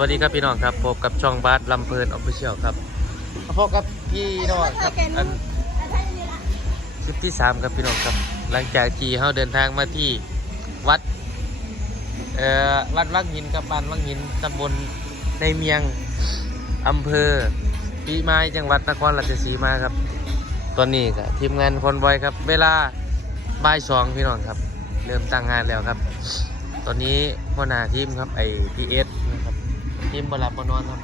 วัสดีครับพี่น้องครับพบกับช่องบาสลำเพลินออฟฟิเชียลครับพบกับพี่น้องครับอันคลิปที่สามครับพี่น้องครับ หลังจากที่เราเดินทางมาที่วัดเอ่อวัดวังหินกับบ้านวังหินตำบลในเมียงอำเภอปีไม้จังหวัดนครราชสีมาครับ ตอนนี้ก็ทีมงานคนบอยครับ เวลาบ่ายสองพี่น้องครับ เริ่มตั้งงานแล้วครับ ตอนนี้หัวหน้าทีมครับไอพีเอสนะครับ ทีมบรับบนอนครับ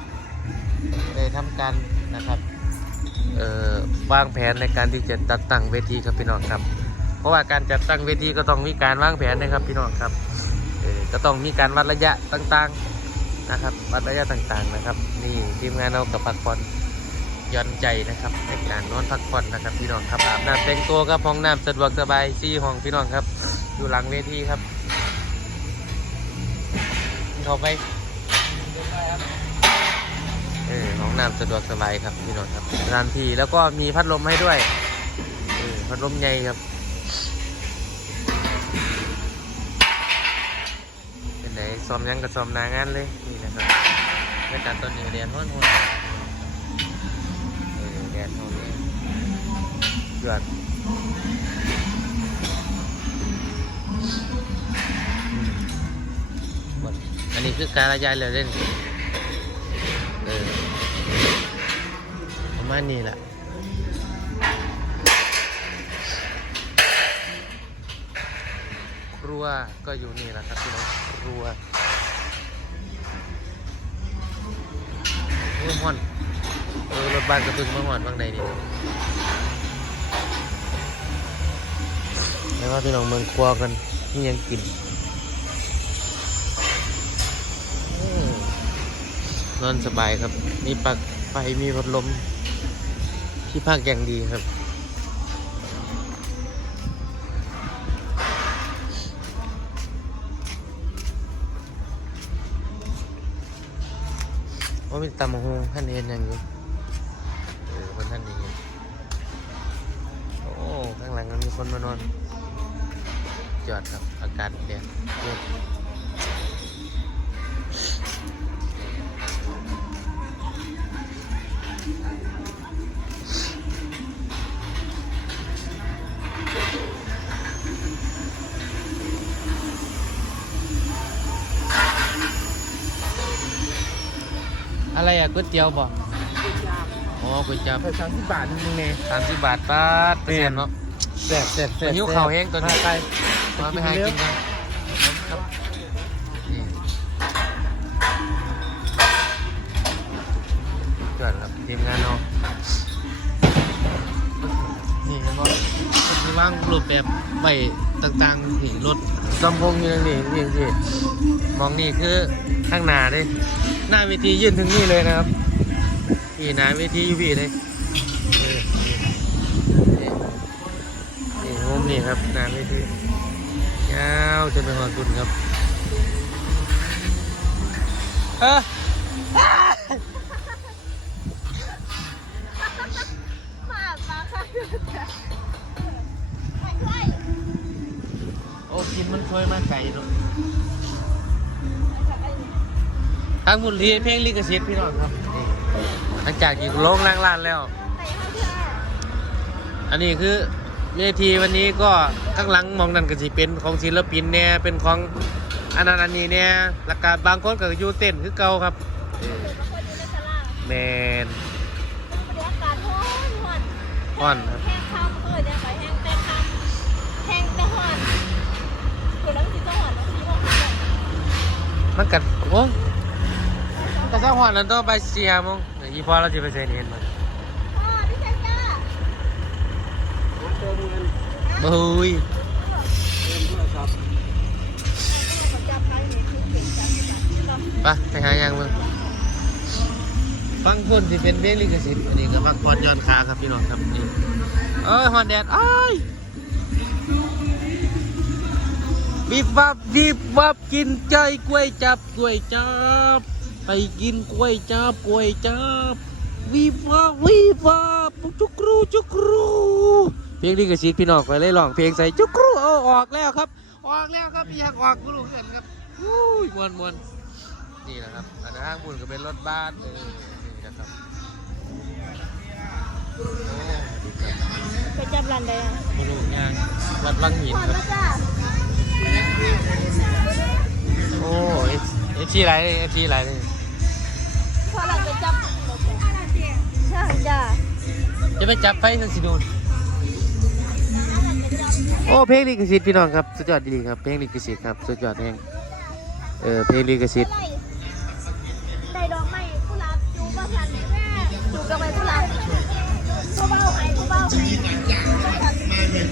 ได้ทำการนะครับเอ่อวางแผนในการที่จะจัดตั้งเวทีครับพี่น้องครับ เพราะว่าการจัดตั้งเวทีก็ต้องมีการวางแผนนะครับพี่น้องครับเออก็ต้องมีการวัดระยะต่างๆนะครับวัดระยะต่างๆนะครับ นี่ทีมงานเรากับพักผ่อนย่อนใจนะครับในการนอนพักผ่อนนะครับพี่น้องครับอาบน้ำแต่งตัวครับห้องน้ำสะดวกสบายซี่ห้องพี่น้องครับ อยู่หลังเวทีครับเข้าไปเออห้อง น้ำสะดวกสบายครับพี่น้องครับสถานที่แล้วก็มีพัดลมให้ด้วยพัดลมใหญ่ครับเป็นไหนซ้อมยังกับซ้อมนางานเลยนี่นะครับในการต้นนี้เรียนห้อนห้อนเออเรียนห้อนเลยหยอดอืมหมดอันนี้คือการระยายเลยเล่น มาณนี้แหละครัวก็อยู่นี่แหละครับพี่น้องครัวโอ้ยม่อนเออรถบ้านกระพึ่งมาหอนบางใดนี่แล้วว่าพี่น้องเมืองครัวกันนี่ยังกินนอนสบายครับ มีปลัก ไฟมีพัดลมที่พักอย่างดีครับ ว่ามีตำมะฮงท่านเห็นอย่างนี้เออคนท่านนี้โอ้ ข้างหลังมันมีคนมานอน จอดครับ อากาศเย็นเย็น ก๋วยเตี๋ยวบ่อ๋อก๋วยจั๊บไปสามสิบบาทนึงเน่สามสิบบาทป้าดเปอร์เซ็นต์เนาะแซ่บแซ่บแซ่บหิวข้าวแห้งตัวนี้ไปมาไปหากินกันครับนี่จอดครับทีมงานเนาะนี่เห็นบ่มันมีว่างรูปแบบใบต่างๆนี่รถลำโพงอยู่นี่นี่นี่มองนี่คือข้างหน้าเลย หน้าเวทียื่นถึงนี่เลยนะครับนี่หน้าเวทีอยู่พี่เลยนี่นี่นี่มุมนี่ครับหน้าเวทียาวจนไปหอดุนครับเออมาปลาค่ะไม่ใช่โอ้กินมันช่วยมากไก่เนาะ ทางมูลที่เพลงลิขสิทธิ์พี่น้องครับนี่หลังจากที่ลงล่างล้านแล้วแต่ยังไม่เชื่ออันนี้คือเวทีวันนี้ก็ข้างหลังมองนั่นก็สิเป็นของศิลปินเนี่ยเป็นของอันนั้นอันนี้เนี่ยแล้วก็บางคนก็อยู่เต้นคือเก่าครับเออบางคนอยู่ในตลาดแมนบรรยากาศร้อนร้อนฮ้อนครับแห้งคำเออเนี่ยไปแห้งแต่คำแห้งแต่ร้อนคือน้ำสีจะหวานน้ำสีหวานมันกัดโอ้ มันกัดเจ้าหวานแล้วต้องไปเสียมงเดี๋ยวอีพอเราจะไปเซนเห็นมันอ๋อพี่เจจ้าเติมเงินบุยเติมโทรศัพท์ไปเนี่ยคือเก่งจังจังไปหายังมึงฟังคนที่เป็นเพลงลิขสิทธิ์อันนี้ก็พักผ่อนย้อนขาครับพี่น้องครับนี่เอ้ยฮอนแดดอ้ายวิบวับวิบวับกินใจกล้วยจับกล้วยจับ ไปกินกล้วยจับกล้วยจับวิบวับวิบวับจุกรูจุกรูเพลงลิขสิทธิ์พี่น้องไปเลยร้องเพลงใส่จุกรูเอาออกแล้วครับ ออกแล้วครับอยากออกกูรู้เห็นครับอุ้ยมวนมวนนี่แหละครับอันนั้นห้างบุญก็เป็นรถบ้านเออนี่นะครับโอ้ดีครับไปจับรันได้อะบรูงานวัดวังหินก่อนครับนะจ้าโอ้เอฟเอฟซีไรเอฟซีไรนี่ พอหลังไปจับใช่จ้าจะไปจับไฟสันสิดูนโอ้เพลงลิขสิทธิ์พี่น้องครับสุดยอดดีครับเพลงลิขสิทธิ์ครับสุดยอดแห่งเออเพลงลิขสิทธิ์ได้ดอกไม้กุหลาบจูบพันจูบดอกไม้กุหลาบกูเบ้าไห้กูเบ้าไห้เนี่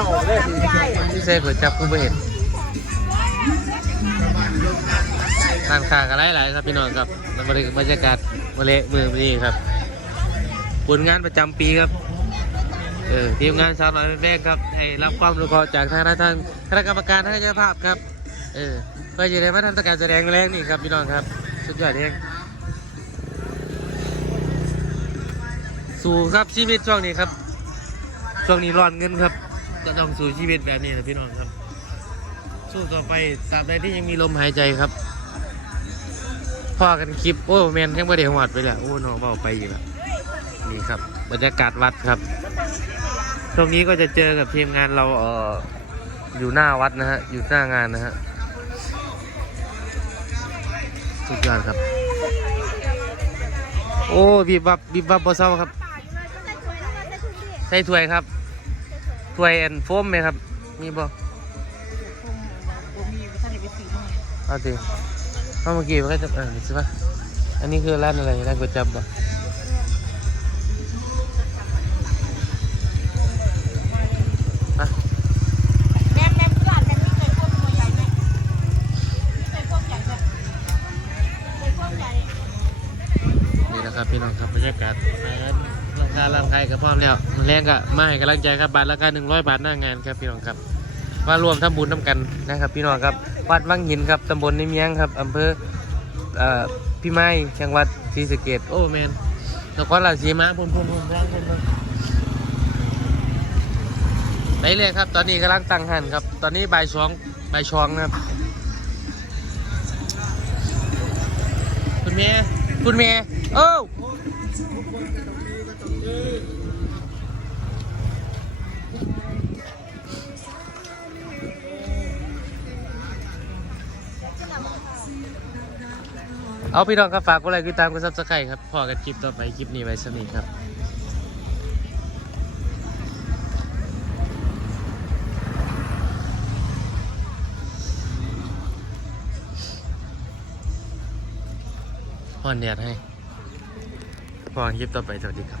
ยเลย เซ่เปิดจับกูไม่เห็นทานข้ากันหลายๆครับพี่น้องครับบรรยากาศมาเละมือนี้ครับผลงานประจำปีครับเออทีมงานสาวน้อยแรกครับให้รับความรู้เคราะห์จากทางด้านทางคณะกรรมการให้เจ้าภาพครับ เออเพื่อจะได้มาทำการแสดงแรกนี่ครับพี่น้องครับสุดยอดเองสู่ครับชีวิตช่วงนี้ครับช่วงนี้ร้อนเงินครับ ก็ต้องสู่ชีวิตแบบนี้นะพี่น้องครับ สู้ต่อไปตราบใดที่ยังมีลมหายใจครับพ่อกันคลิปโอ้แมนยังไม่ได้หวัดไปแล้วโอ้น้องเบาไปอยู่แล้วนี่ครับ บรรยากาศวัดครับ ตรงนี้ก็จะเจอกับทีมงานเราเอออยู่หน้าวัดนะฮะ อยู่หน้างานนะฮะ สุดยอดครับ โอ้บีบบับบีบบับบอเซาครับ ใส่ถ้วยครับ ถ้วยแอนโฟมไหมครับ มีบ่เอาสิเอาเมื่อกี้มันก็จะเออใช่ปะอันนี้คือร้านอะไรร้านก๋วยจั๊บบ่ฮะแม่แม่กุหลาบแม่ไม่เคยพวกตัวใหญ่ไหมเคยพวกใหญ่แบบเคยพวกใหญ่นี่นะครับพี่น้องครับบรรยากาศราคา ร่างกายกับพร้อมแล้วแรงก็มาให้กำลังใจครับบาทราคา100 บาทหน้างานครับพี่น้องครับมารวมทำบุญทำกันนะครับ พี่น้องครับวัดวังหินครับตำบลในิมยังครับอำเภอเอ่อพี่ไม้จังหวัดศรีสะเกดโอ้แมนนครราชสีมาพุ่มพุ่มพุ่มพุ่มพุ่มพุ่มไปเลยครับ ตอนนี้กำลังตั้งหันครับ ตอนนี้บ่ายสองบ่ายสองนะครับ คุณเมย์คุณเมย์โอ้า เอาพี่น้องครับฝากกดไลค์กดติดตามกดซับสไครต์ครับพอกันคลิปต่อไปคลิปนี้ไว้สนิทครับพ่อนแดดให้ พอคลิปต่อไปสวัสดีครับ